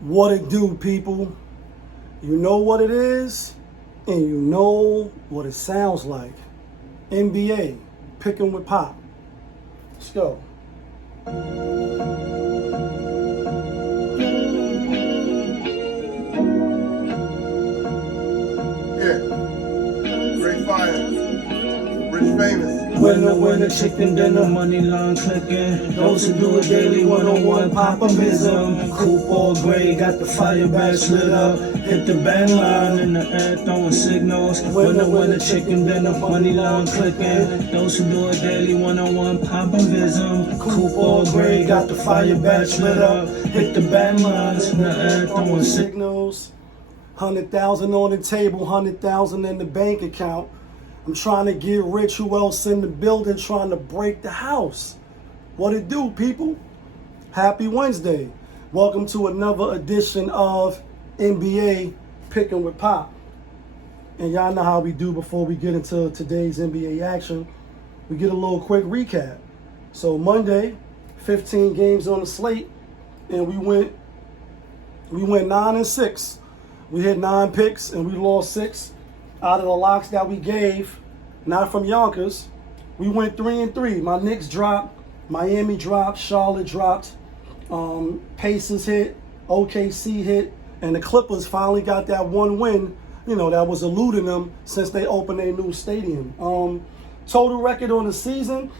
What it do, people? You know what it is, and you know what it sounds like. NBA, picking with Pop. Let's go. Yeah, great fire, rich famous. Winner, chicken dinner, money line clicking. Those who do it daily, one-on-one, pop-a-mism. Coupe all gray, got the fire badge lit up. Hit the band line in the air, throwing signals. Winner, chicken dinner, money line clicking. Those who do it daily, one-on-one, pop-a-mism. Coupe all gray, got the fire badge lit up. Hit the band lines in the air, throwing signals. 100,000 on the table, 100,000 in the bank account. I'm trying to get rich. Who else in the building trying to break the house? What it do, people? Happy Wednesday. Welcome to another edition of NBA Picking with Pop. And y'all know how we do before we get into today's NBA action. We get a little quick recap. So Monday, 15 games on the slate, and we went 9-6. We hit 9 picks and we lost 6. Out of the locks that we gave, not from Yonkers, we went 3-3. My Knicks dropped, Miami dropped, Charlotte dropped, Pacers hit, OKC hit, and the Clippers finally got that one win, that was eluding them since they opened their new stadium. Total record on the season,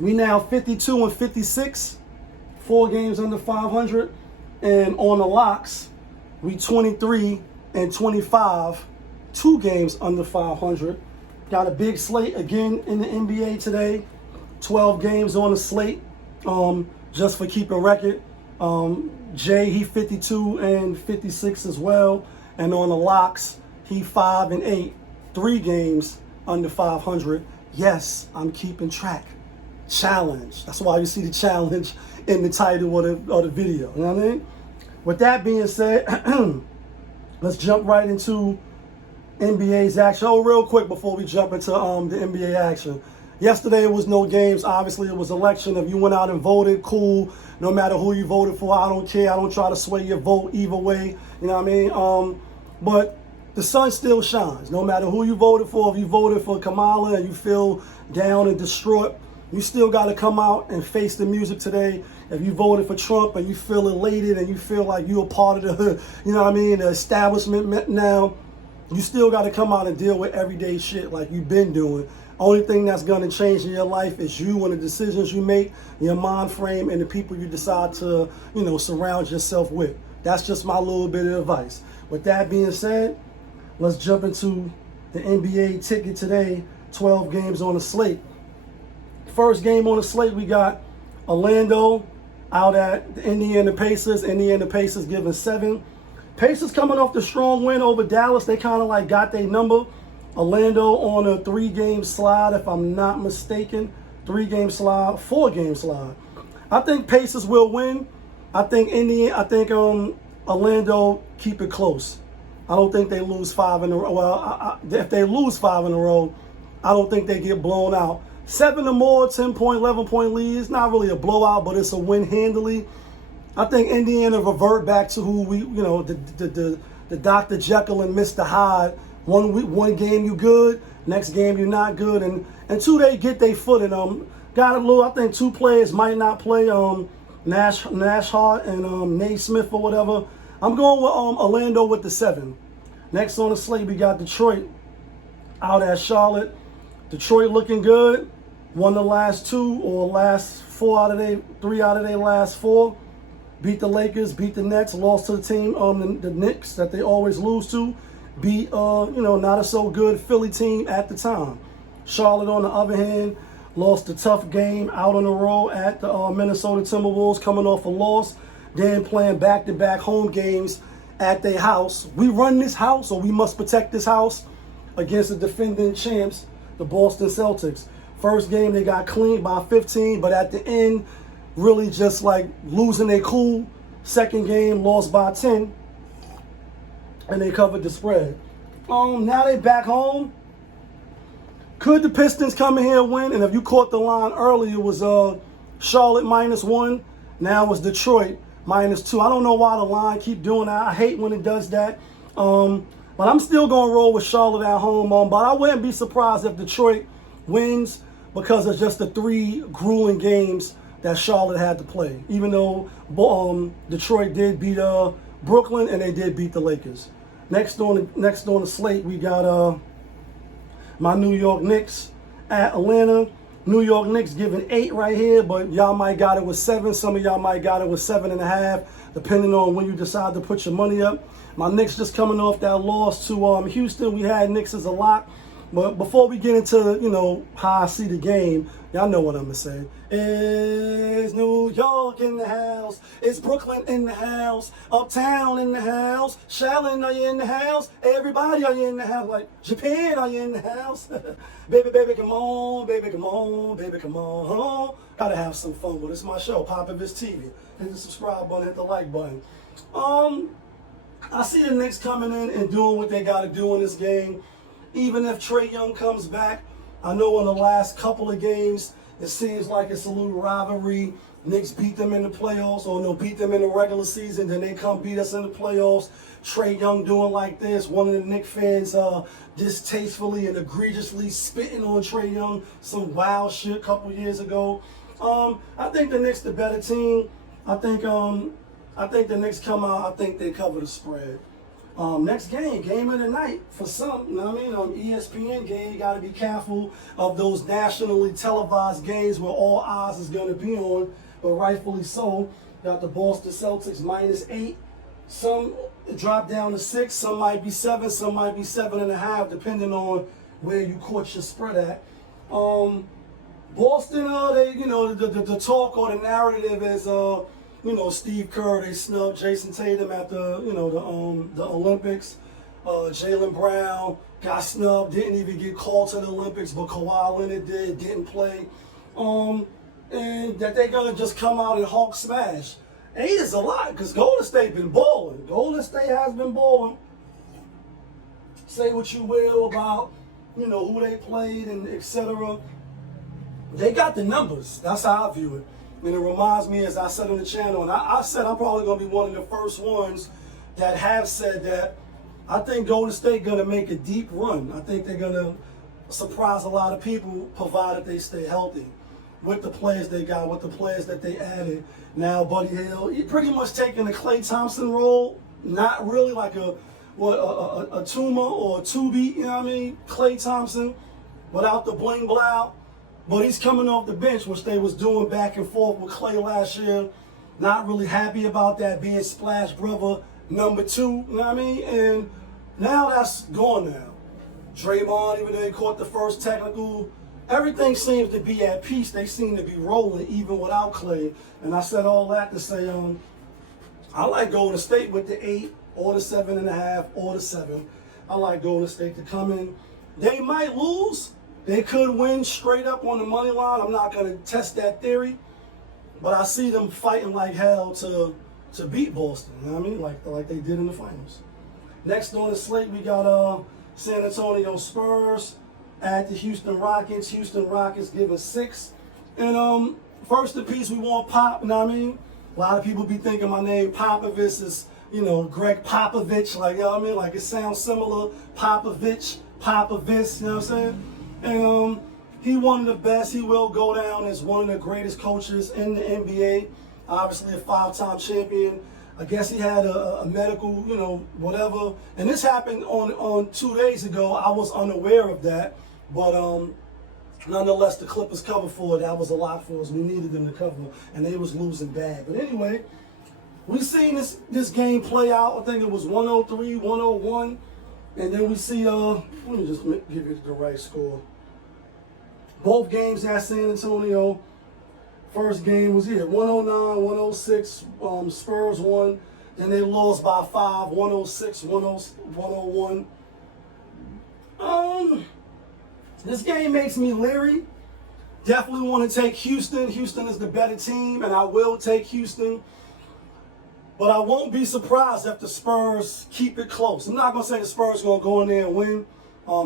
we now 52-56, 4 games under 500, and on the locks, we 23-25. 2 games under 500. Got a big slate again in the NBA today. 12 games on the slate. Just for keeping record. JaY, he 52-56 as well. And on the locks, he 5-8. 3 games under 500. Yes, I'm keeping track. Challenge. That's why you see the challenge in the title of the video. You know what I mean? With that being said, let's jump right into NBA's action. Oh, real quick before we jump into the NBA action. Yesterday it was no games. Obviously it was election. If you went out and voted, cool. No matter who you voted for, I don't care. I don't try to sway your vote either way. You know what I mean? But the sun still shines. No matter who you voted for. If you voted for Kamala and you feel down and distraught, you still got to come out and face the music today. If you voted for Trump and you feel elated and you feel like you're a part of the, the establishment now, you still got to come out and deal with everyday shit like you've been doing. Only thing that's going to change in your life is you and the decisions you make, your mind frame, and the people you decide to, surround yourself with. That's just my little bit of advice. With that being said, let's jump into the NBA ticket today. 12 games on the slate. First game on the slate, we got Orlando out at the Indiana Pacers. Indiana Pacers giving 7. Pacers coming off the strong win over Dallas. They kind of like got their number. Orlando on a 3-game slide, if I'm not mistaken. 3-game slide, 4-game slide. I think Pacers will win. I think Orlando keep it close. I don't think they lose 5 in a row. Well, if they lose 5 in a row, I don't think they get blown out. 7 or more, 10-point, 11-point leads. Not really a blowout, but it's a win handily. I think Indiana revert back to who the Dr. Jekyll and Mr. Hyde. One game you good, next game you're not good, and 2 they get their foot in got a little. I think 2 players might not play. Nash Hart and Naismith or whatever. I'm going with Orlando with the 7. Next on the slate we got Detroit out at Charlotte. Detroit looking good. Won the last 2 or last 4 out of 3 out of their last 4. Beat the Lakers, beat the Nets, lost to the team, the Knicks that they always lose to. Beat, not a so good Philly team at the time. Charlotte, on the other hand, lost a tough game out on the road at the Minnesota Timberwolves, coming off a loss. Then playing back-to-back home games at their house. We run this house, or we must protect this house against the defending champs, the Boston Celtics. First game, they got cleaned by 15, but at the end, really just like losing their cool. Second game, lost by 10, and they covered the spread. Now they back home. Could the Pistons come in here and win? And if you caught the line earlier, it was Charlotte -1. Now it's Detroit -2. I don't know why the line keep doing that. I hate when it does that. But I'm still going to roll with Charlotte at home. But I wouldn't be surprised if Detroit wins because of just the 3 grueling games that Charlotte had to play. Even though Detroit did beat Brooklyn and they did beat the Lakers. Next on the slate, we got my New York Knicks at Atlanta. New York Knicks giving 8 right here, but y'all might got it with 7. Some of y'all might got it with 7.5, depending on when you decide to put your money up. My Knicks just coming off that loss to Houston. We had Knicks as a lock. But before we get into, how I see the game, y'all know what I'm going to say. It's New York in the house. It's Brooklyn in the house. Uptown in the house. Shaolin, are you in the house? Everybody, are you in the house? Like, Japan, are you in the house? Baby, baby, come on. Baby, come on. Baby, come on. Gotta have some fun with it. It's my show, Popovich TV. Hit the subscribe button, hit the like button. I see the Knicks coming in and doing what they got to do in this game. Even if Trae Young comes back, I know in the last couple of games, it seems like it's a little rivalry. Knicks beat them in the playoffs, or they'll beat them in the regular season, then they come beat us in the playoffs. Trae Young doing like this. One of the Knicks fans distastefully and egregiously spitting on Trae Young, some wild shit a couple years ago. I think the Knicks the better team. I think the Knicks come out. I think they cover the spread. Next game of the night for some, you know what I mean? ESPN game, you got to be careful of those nationally televised games where all eyes is going to be on, but rightfully so. Got the Boston Celtics -8. Some drop down to 6, some might be 7, some might be 7.5, depending on where you caught your spread at. Boston, the talk or the narrative is, Steve Kerr, they snubbed Jason Tatum at the Olympics. Jaylen Brown got snubbed, didn't even get called to the Olympics, but Kawhi Leonard didn't play. And that they're going to just come out and Hawk smash. 8 is a lot because Golden State been balling. Golden State has been balling. Say what you will about, who they played and etc. They got the numbers. That's how I view it. And it reminds me, as I said on the channel, and I said I'm probably going to be one of the first ones that have said that I think Golden State going to make a deep run. I think they're going to surprise a lot of people, provided they stay healthy. With the players they got, with the players that they added. Now, Buddy Hield, he pretty much taking the Klay Thompson role, not really like a Tuma or a Tubi, you know what I mean? Klay Thompson, without the bling blow. But he's coming off the bench, which they was doing back and forth with Klay last year. Not really happy about that, being Splash Brother #2, you know what I mean? And now that's gone now. Draymond, even though they caught the first technical, everything seems to be at peace. They seem to be rolling even without Klay. And I said all that to say, I like Golden State with the 8 or the 7.5 or the 7. I like Golden State to come in. They might lose. They could win straight up on the money line. I'm not going to test that theory. But I see them fighting like hell to beat Boston. You know what I mean? Like they did in the finals. Next on the slate, we got San Antonio Spurs at the Houston Rockets. Houston Rockets giving 6. And first apiece, we want Pop. You know what I mean? A lot of people be thinking my name Popovich is, Greg Popovich. Like, you know what I mean? Like it sounds similar. Popovich, you know what I'm saying? And he one of the best. He will go down as one of the greatest coaches in the NBA. Obviously a 5-time champion. I guess he had a medical, whatever. And this happened on 2 days ago. I was unaware of that. But nonetheless, the Clippers covered for it. That was a lot for us. We needed them to cover. And they was losing bad. But anyway, we seen this game play out. I think it was 103, 101. And then we see, let me just give you the right score. Both games at San Antonio. First game was 109, 106. Spurs won. Then they lost by 5, 106, 101. This game makes me leery. Definitely want to take Houston. Houston is the better team, and I will take Houston. But I won't be surprised if the Spurs keep it close. I'm not going to say the Spurs are going to go in there and win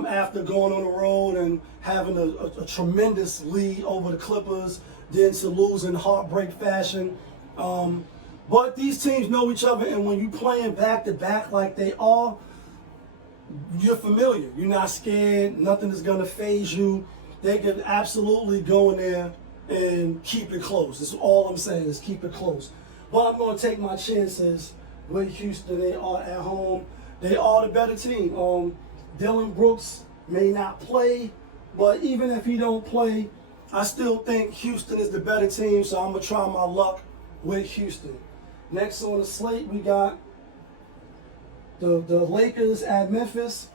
after going on the road and having a tremendous lead over the Clippers, then to lose in heartbreak fashion. But these teams know each other, and when you playing back to back like they are, you're familiar. You're not scared. Nothing is gonna phase you. They can absolutely go in there and keep it close. That's all I'm saying is keep it close. But I'm gonna take my chances with Houston. They are at home. They are the better team. Dylan Brooks may not play, but even if he don't play, I still think Houston is the better team. So I'm gonna try my luck with Houston. Next on the slate, we got the Lakers at Memphis.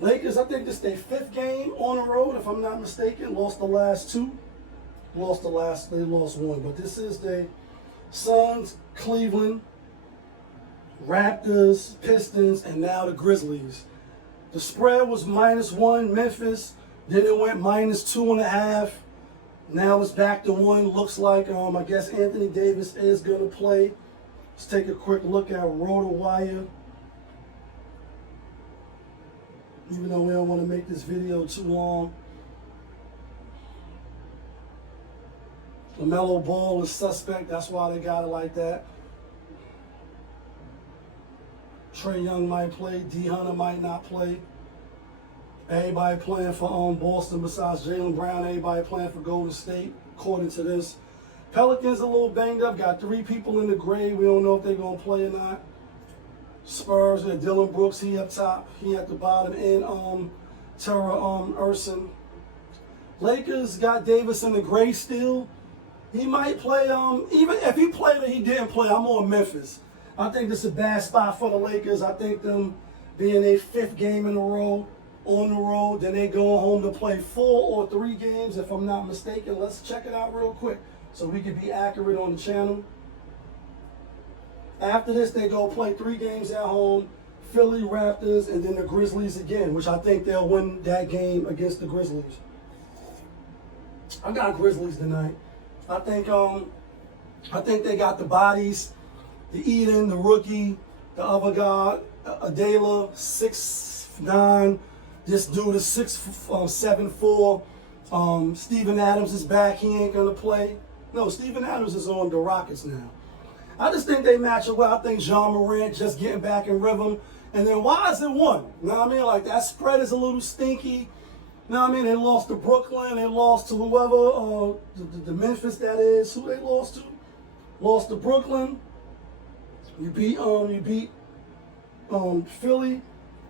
Lakers, I think this is their 5th game on the road, if I'm not mistaken. Lost the last 2. They lost 1. But this is the Suns, Cleveland, Raptors, Pistons, and now the Grizzlies. The spread was -1, Memphis. Then it went -2.5. Now it's back to 1. Looks like, I guess Anthony Davis is going to play. Let's take a quick look at RotoWire. Even though we don't want to make this video too long. LaMelo Ball is suspect. That's why they got it like that. Trae Young might play. D. Hunter might not play. Everybody playing for Boston besides Jaylen Brown. Everybody playing for Golden State, according to this. Pelicans a little banged up. Got 3 people in the grave. We don't know if they're going to play or not. Spurs with Dylan Brooks. He up top. He at the bottom. And Tara Urson. Lakers got Davis in the gray still. He might play. Even if he played or he didn't play, I'm on Memphis. I think this is a bad spot for the Lakers. I think them being a 5th game in a row on the road, then they go home to play 4 or 3 games, if I'm not mistaken. Let's check it out real quick so we can be accurate on the channel. After this, they go play 3 games at home, Philly, Raptors, and then the Grizzlies again, which I think they'll win that game against the Grizzlies. I got Grizzlies tonight. I think they got the bodies. The Eden, the rookie, the other guy, Adela, 6'9". This dude is 7'4". Steven Adams is back. He ain't gonna play. No, Steven Adams is on the Rockets now. I just think they match up well. I think John Morant just getting back in rhythm. And then why is it 1? You know what I mean? Like that spread is a little stinky. You know what I mean? They lost to Brooklyn. They lost to whoever, the Memphis that is. Who they lost to? Lost to Brooklyn. You beat Philly.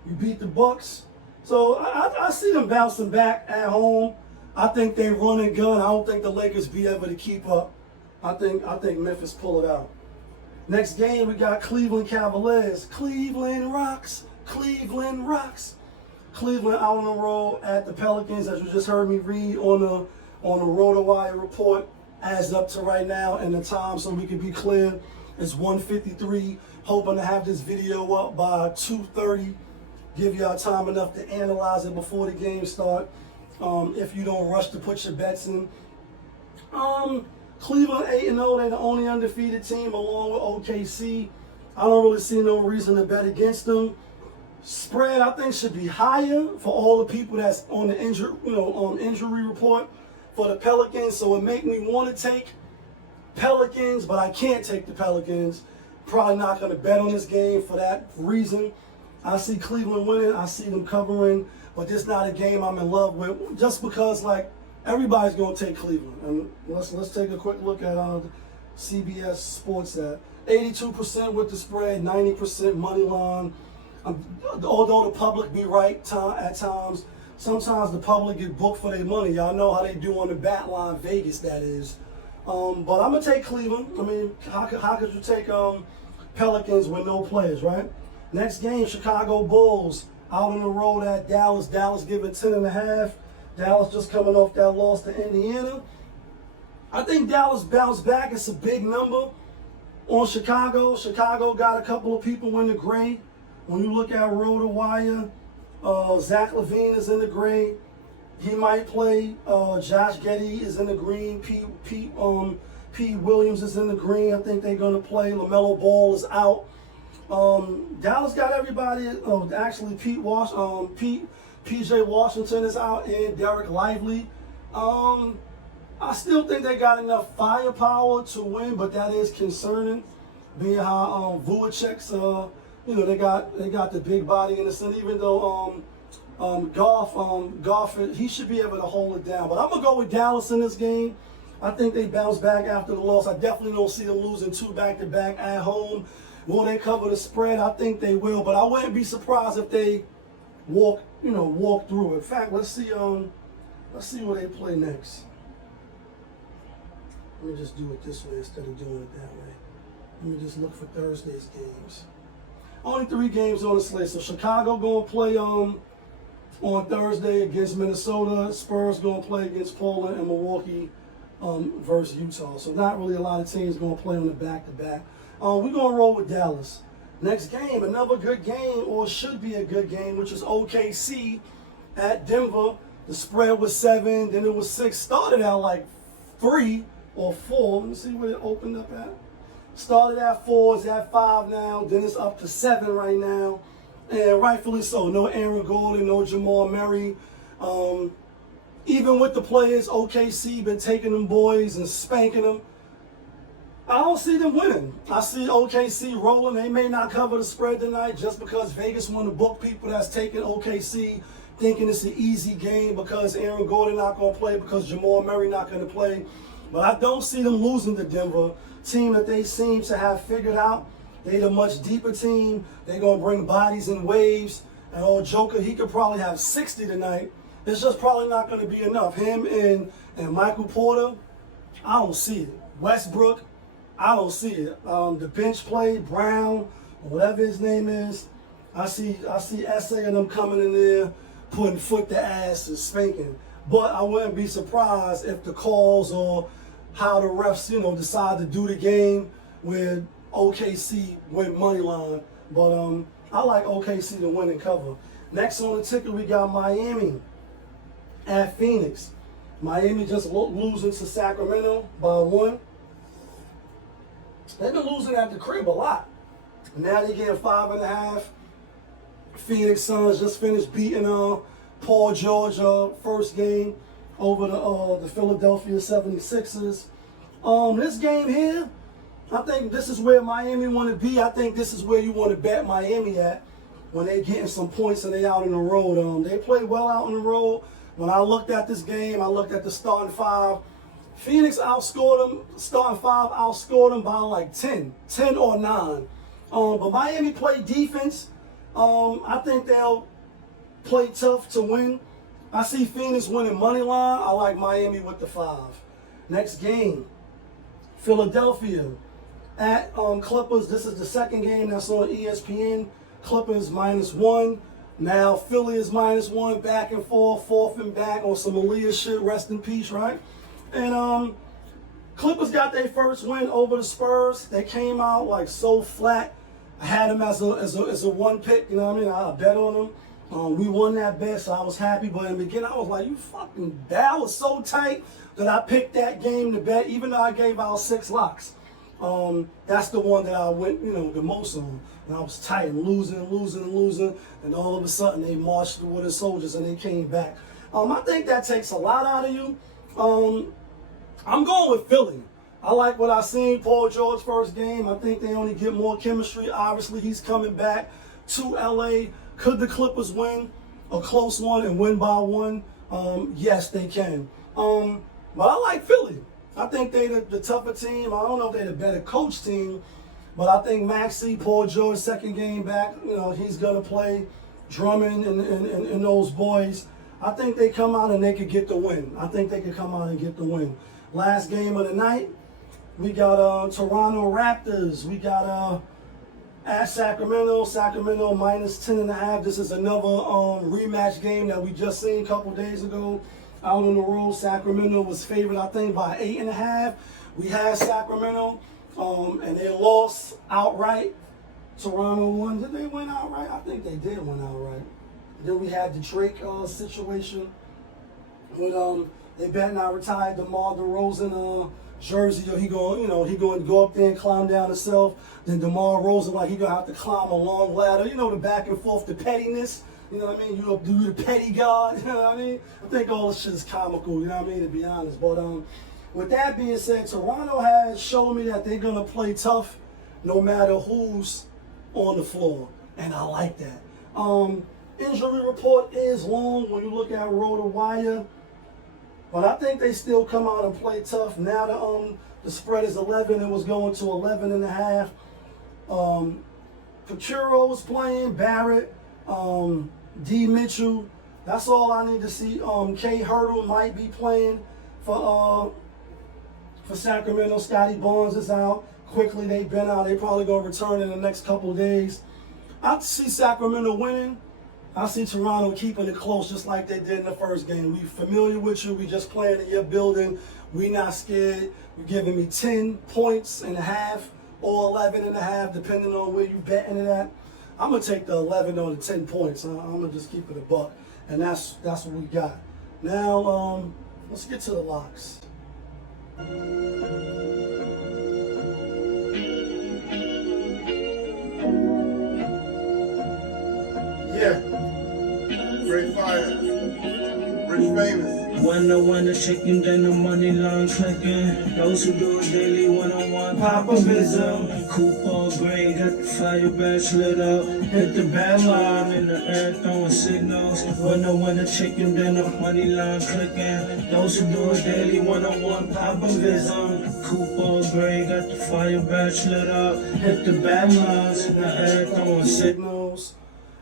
You beat the Bucks. So I see them bouncing back at home. I think they run and gun. I don't think the Lakers be able to keep up. I think Memphis pull it out. Next game we got Cleveland Cavaliers. Cleveland rocks. Cleveland rocks. Cleveland out on the road at the Pelicans, as you just heard me read on the RotoWire report, as up to right now, and the time, so we can be clear, it's 1:53. Hoping to have this video up by 2:30. Give y'all time enough to analyze it before the game start. If you don't rush to put your bets in. Cleveland 8-0. They're the only undefeated team along with OKC. I don't really see no reason to bet against them. Spread, I think, should be higher for all the people that's on the injury report for the Pelicans. So it make me want to take Pelicans, but I can't take the Pelicans. Probably not going to bet on this game for that reason. I see Cleveland winning. I see them covering, but this not a game I'm in love with. Just because, like, everybody's going to take Cleveland. And let's take a quick look at CBS Sports at 82% with the spread, 90% money line. Although the public be right at times, sometimes the public get booked for their money. Y'all know how they do on the bat line, Vegas, that is. But I'm going to take Cleveland. I mean, how could you take Pelicans with no players, right? Next game, Chicago Bulls out on the road at Dallas. Dallas giving 10.5. Dallas just coming off that loss to Indiana. I think Dallas bounced back. It's a big number on Chicago. Chicago got a couple of people in the gray. When you look at RotoWire, Zach LaVine is in the gray. He might play. Josh Giddey is in the green. P. Williams is in the green. I think they're going to play. LaMelo Ball is out. Dallas got everybody. Actually, PJ Washington is out, and Derek Lively. I still think they got enough firepower to win, but that is concerning. being how Vucek's, they got the big body in the center. Even though Goff, he should be able to hold it down. But I'm gonna go with Dallas in this game. I think they bounce back after the loss. I definitely don't see them losing 2 back-to-back at home. Will they cover the spread? I think they will, but I wouldn't be surprised if they walk through. In fact, let's see where they play next. Let me just do it this way instead of doing it that way. Let me just look for Thursday's games. Only 3 games on the slate. So Chicago gonna play on Thursday against Minnesota. Spurs gonna play against Portland, and Milwaukee versus Utah. So not really a lot of teams gonna play on the back-to-back. We're gonna roll with Dallas. Next game, another good game, or should be a good game, which is OKC at Denver. The spread was 7, then it was 6. Started out like 3 or 4. Let me see where it opened up at. Started at 4, it's at 5 now. Then it's up to 7 right now, and rightfully so. No Aaron Gordon, no Jamal Murray. Even with the players, OKC been taking them boys and spanking them. I don't see them winning. I see OKC rolling. They may not cover the spread tonight just because Vegas want to book people that's taking OKC, thinking it's an easy game because Aaron Gordon not going to play, because Jamal Murray not going to play. But I don't see them losing to Denver, team that they seem to have figured out. They're a much deeper team. They're going to bring bodies in waves. And old Joker, he could probably have 60 tonight. It's just probably not going to be enough. Him and Michael Porter, I don't see it. Westbrook, I don't see it. The bench play, Brown, or whatever his name is, I see Essay and them coming in there, putting foot to ass and spanking. But I wouldn't be surprised if the calls or how the refs, decide to do the game where OKC went money line. But I like OKC to win and cover. Next on the ticket, we got Miami at Phoenix. Miami just losing to Sacramento by 1. They've been losing at the crib a lot. Now they getting 5.5. Phoenix Suns just finished beating Paul George first game over the Philadelphia 76ers. This game here, I think this is where Miami want to be. I think this is where you want to bet Miami at when they getting some points and they out on the road. They play well out on the road. When I looked at this game, I looked at the starting 5. Phoenix outscored them, starting 5 outscored them by like 10 or 9. But Miami play defense. I think they'll play tough to win. I see Phoenix winning money line. I like Miami with the 5. Next game, Philadelphia at Clippers. This is the second game that's on ESPN. Clippers -1. Now Philly is -1, back and forth and back on some Aaliyah shit. Rest in peace, right? And Clippers got their first win over the Spurs. They came out like so flat. I had them as a 1 pick. You know what I mean? I bet on them. We won that bet, so I was happy. But in the beginning, I was like, "You fucking that was so tight that I picked that game to bet, even though I gave out 6 locks." That's the one that I went, the most on. And I was tight and losing. And all of a sudden, they marched with the soldiers and they came back. I think that takes a lot out of you. I'm going with Philly. I like what I seen Paul George first game. I think they only get more chemistry. Obviously, he's coming back to LA. Could the Clippers win a close one and win by 1? Yes, they can. But I like Philly. I think they're the tougher team. I don't know if they're the better coach team, but I think Maxey, Paul George, second game back, he's going to play Drummond and those boys. I think they come out and they could get the win. Last game of the night, we got Toronto Raptors. We got at Sacramento -10.5. This is another rematch game that we just seen a couple days ago. Out on the road, Sacramento was favored, I think, by 8.5. We had Sacramento, and they lost outright. Toronto won. Did they win outright? I think they did win outright. Then we had the Drake situation with they better not retire DeMar DeRozan jersey, or he going to go up there and climb down himself. Then DeMar DeRozan, like, he gonna have to climb a long ladder. The back and forth, the pettiness. You know what I mean? You the petty god. You know what I mean? I think all this shit is comical. You know what I mean? To be honest, but with that being said, Toronto has shown me that they're gonna play tough. no matter who's on the floor, and I like that. Injury report is long when you look at RotoWire, but I think they still come out and play tough. Now the spread is 11. It was going to 11.5. Pacuro was playing, Barrett, D. Mitchell. That's all I need to see. K. Hurdle might be playing for Sacramento. Scotty Barnes is out. Quickly, they've been out. They probably going to return in the next couple of days. I see Sacramento winning. I see Toronto keeping it close just like they did in the first game. We familiar with you. We just playing in your building. We not scared. You're giving me 10 points and a half or 11.5, depending on where you betting it at. I'm going to take the 11 or the 10 points. I'm going to just keep it a buck. And that's what we got. Now, let's get to the locks. Yeah. Great fire. Rich famous. When the chicken, then the money line clicking. Those who do it daily, one-on-one pop-a-vism. Coupon gray, got the fire badge lit up. Hit the bad line in the air, throwing signals. When the chicken, then the money line clicking. Those who do it daily, one-on-one pop-a-vism. Coupon gray, got the fire badge lit up. Hit the bad lines in the air, throwing signals.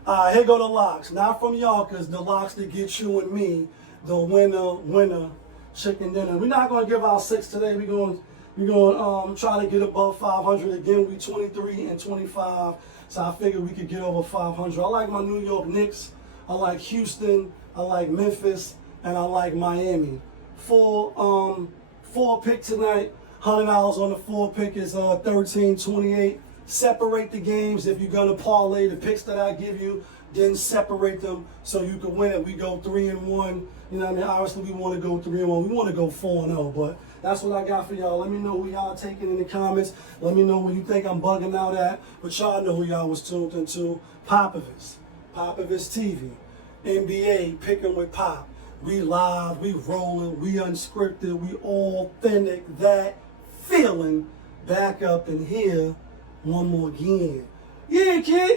All right, here go the locks. Not from Yonkers, the locks that get you and me the winner chicken dinner. We're not gonna give out 6 today. We're gonna try to get above 500 again. We 23 and 25, so I figured we could get over 500. I like my New York Knicks. I like Houston. I like Memphis, and I like Miami. Four pick tonight. $100 on the 4 pick is 13.28. Separate the games if you're gonna parlay the picks that I give you. Then separate them so you can win it. We go 3-1. You know what I mean? Obviously, we want to go 3-1. We want to go 4-0. But that's what I got for y'all. Let me know who y'all taking in the comments. Let me know where you think I'm bugging out at. But y'all know who y'all was tuned into. Popovich TV, NBA, picking with Pop. We live, we rolling, we unscripted, we authentic. That feeling back up in here one more again. Yeah, kid.